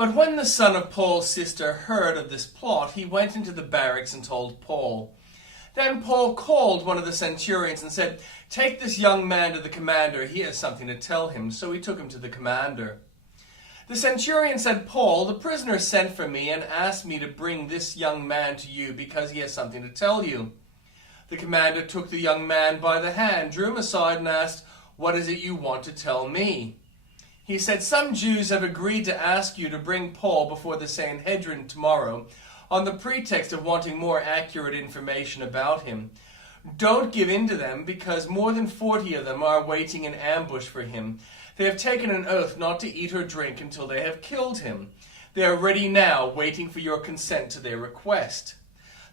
But when the son of Paul's sister heard of this plot, he went into the barracks and told Paul. Then Paul called one of the centurions and said, "Take this young man to the commander. He has something to tell him." So he took him to the commander. The centurion said, "Paul, the prisoner sent for me and asked me to bring this young man to you because he has something to tell you." The commander took the young man by the hand, drew him aside and asked, "What is it you want to tell me?" He said, "Some Jews have agreed to ask you to bring Paul before the Sanhedrin tomorrow on the pretext of wanting more accurate information about him. Don't give in to them, because more than 40 of them are waiting in ambush for him. They have taken an oath not to eat or drink until they have killed him. They are ready now, waiting for your consent to their request."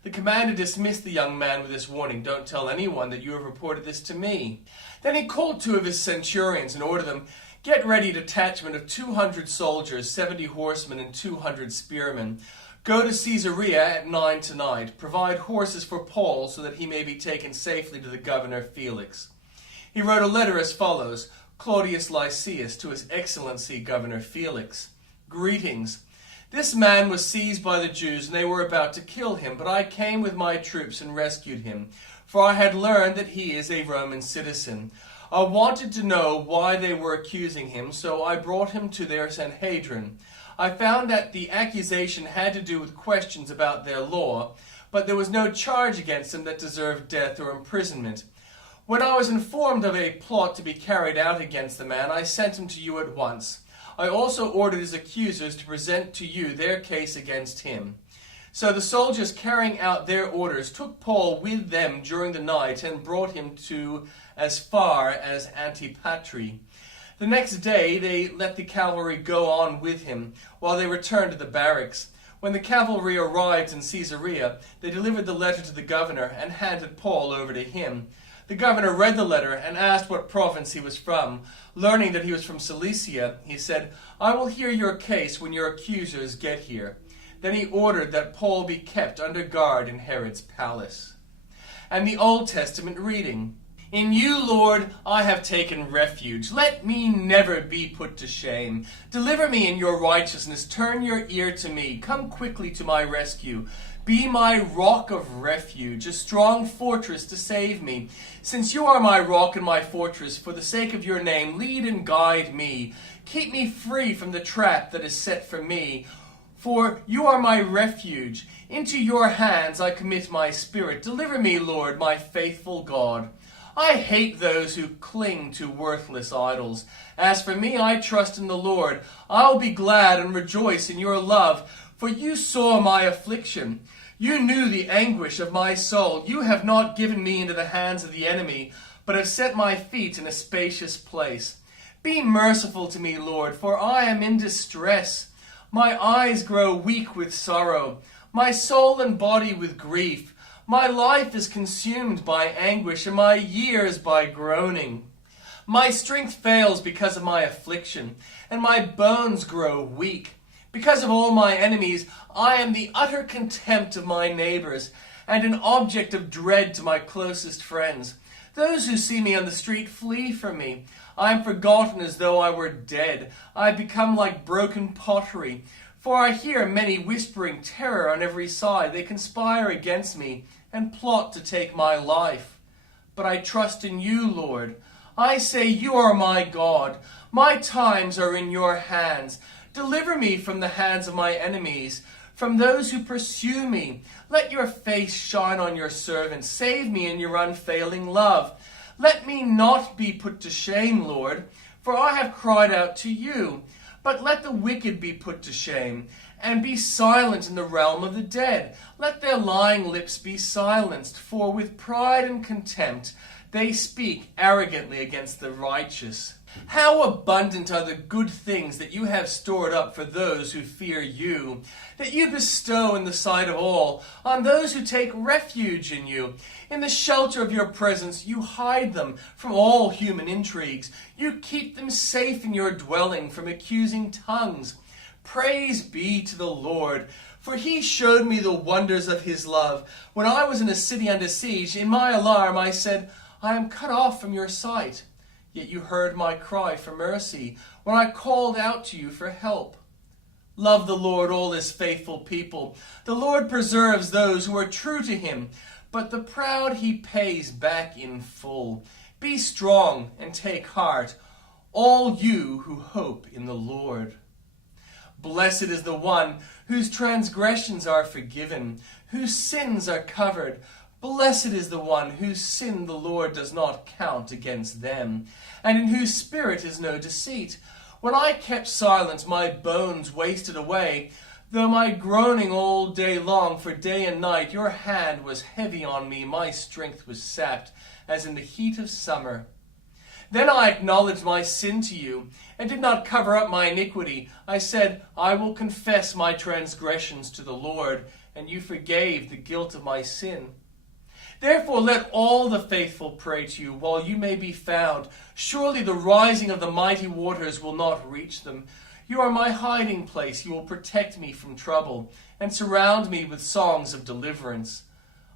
The commander dismissed the young man with this warning, "Don't tell anyone that you have reported this to me." Then he called 2 of his centurions and ordered them, "Get ready a detachment of 200 soldiers, 70 horsemen, and 200 spearmen. Go to Caesarea at 9 tonight. Provide horses for Paul so that he may be taken safely to the governor Felix." He wrote a letter as follows: "Claudius Lysias, to His Excellency Governor Felix. Greetings. This man was seized by the Jews and they were about to kill him, but I came with my troops and rescued him, for I had learned that he is a Roman citizen. I wanted to know why they were accusing him, so I brought him to their Sanhedrin. I found that the accusation had to do with questions about their law, but there was no charge against him that deserved death or imprisonment. When I was informed of a plot to be carried out against the man, I sent him to you at once. I also ordered his accusers to present to you their case against him." So the soldiers, carrying out their orders, took Paul with them during the night and brought him to as far as Antipatri. The next day they let the cavalry go on with him, while they returned to the barracks. When the cavalry arrived in Caesarea, they delivered the letter to the governor and handed Paul over to him. The governor read the letter and asked what province he was from. Learning that he was from Cilicia, he said, "I will hear your case when your accusers get here." Then he ordered that Paul be kept under guard in Herod's palace. And the Old Testament reading: "In you, Lord, I have taken refuge. Let me never be put to shame. Deliver me in your righteousness. Turn your ear to me. Come quickly to my rescue. Be my rock of refuge, a strong fortress to save me. Since you are my rock and my fortress, for the sake of your name, lead and guide me. Keep me free from the trap that is set for me. For you are my refuge. Into your hands I commit my spirit. Deliver me, Lord, my faithful God. I hate those who cling to worthless idols. As for me, I trust in the Lord. I will be glad and rejoice in your love, for you saw my affliction. You knew the anguish of my soul. You have not given me into the hands of the enemy, but have set my feet in a spacious place. Be merciful to me, Lord, for I am in distress. My eyes grow weak with sorrow, my soul and body with grief. My life is consumed by anguish, and my years by groaning. My strength fails because of my affliction, and my bones grow weak. Because of all my enemies, I am the utter contempt of my neighbors, and an object of dread to my closest friends. Those who see me on the street flee from me. I am forgotten as though I were dead. I have become like broken pottery. For I hear many whispering terror on every side. They conspire against me and plot to take my life. But I trust in you, Lord. I say you are my God. My times are in your hands. Deliver me from the hands of my enemies, from those who pursue me. Let your face shine on your servant. Save me in your unfailing love. Let me not be put to shame, Lord, for I have cried out to you. But let the wicked be put to shame, and be silent in the realm of the dead. Let their lying lips be silenced, for with pride and contempt they speak arrogantly against the righteous. How abundant are the good things that you have stored up for those who fear you, that you bestow in the sight of all, on those who take refuge in you. In the shelter of your presence you hide them from all human intrigues. You keep them safe in your dwelling from accusing tongues. Praise be to the Lord, for he showed me the wonders of his love. When I was in a city under siege, in my alarm I said, I am cut off from your sight. Yet you heard my cry for mercy when I called out to you for help. Love the Lord, all his faithful people. The Lord preserves those who are true to him, but the proud he pays back in full. Be strong and take heart, all you who hope in the Lord. Blessed is the one whose transgressions are forgiven, whose sins are covered. Blessed is the one whose sin the Lord does not count against them, and in whose spirit is no deceit. When I kept silence, my bones wasted away. Though my groaning all day long, for day and night, your hand was heavy on me, my strength was sapped, as in the heat of summer. Then I acknowledged my sin to you, and did not cover up my iniquity. I said, I will confess my transgressions to the Lord, and you forgave the guilt of my sin. Therefore let all the faithful pray to you while you may be found. Surely the rising of the mighty waters will not reach them. You are my hiding place. You will protect me from trouble and surround me with songs of deliverance.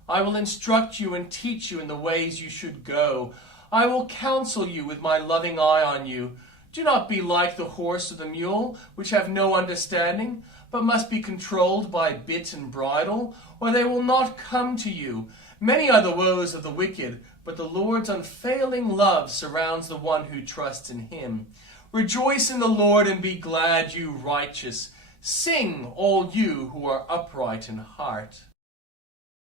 I will instruct you and teach you in the ways you should go. I will counsel you with my loving eye on you. Do not be like the horse or the mule, which have no understanding, but must be controlled by bit and bridle, or they will not come to you. Many are the woes of the wicked, but the Lord's unfailing love surrounds the one who trusts in him. Rejoice in the Lord and be glad, you righteous. Sing, all you who are upright in heart.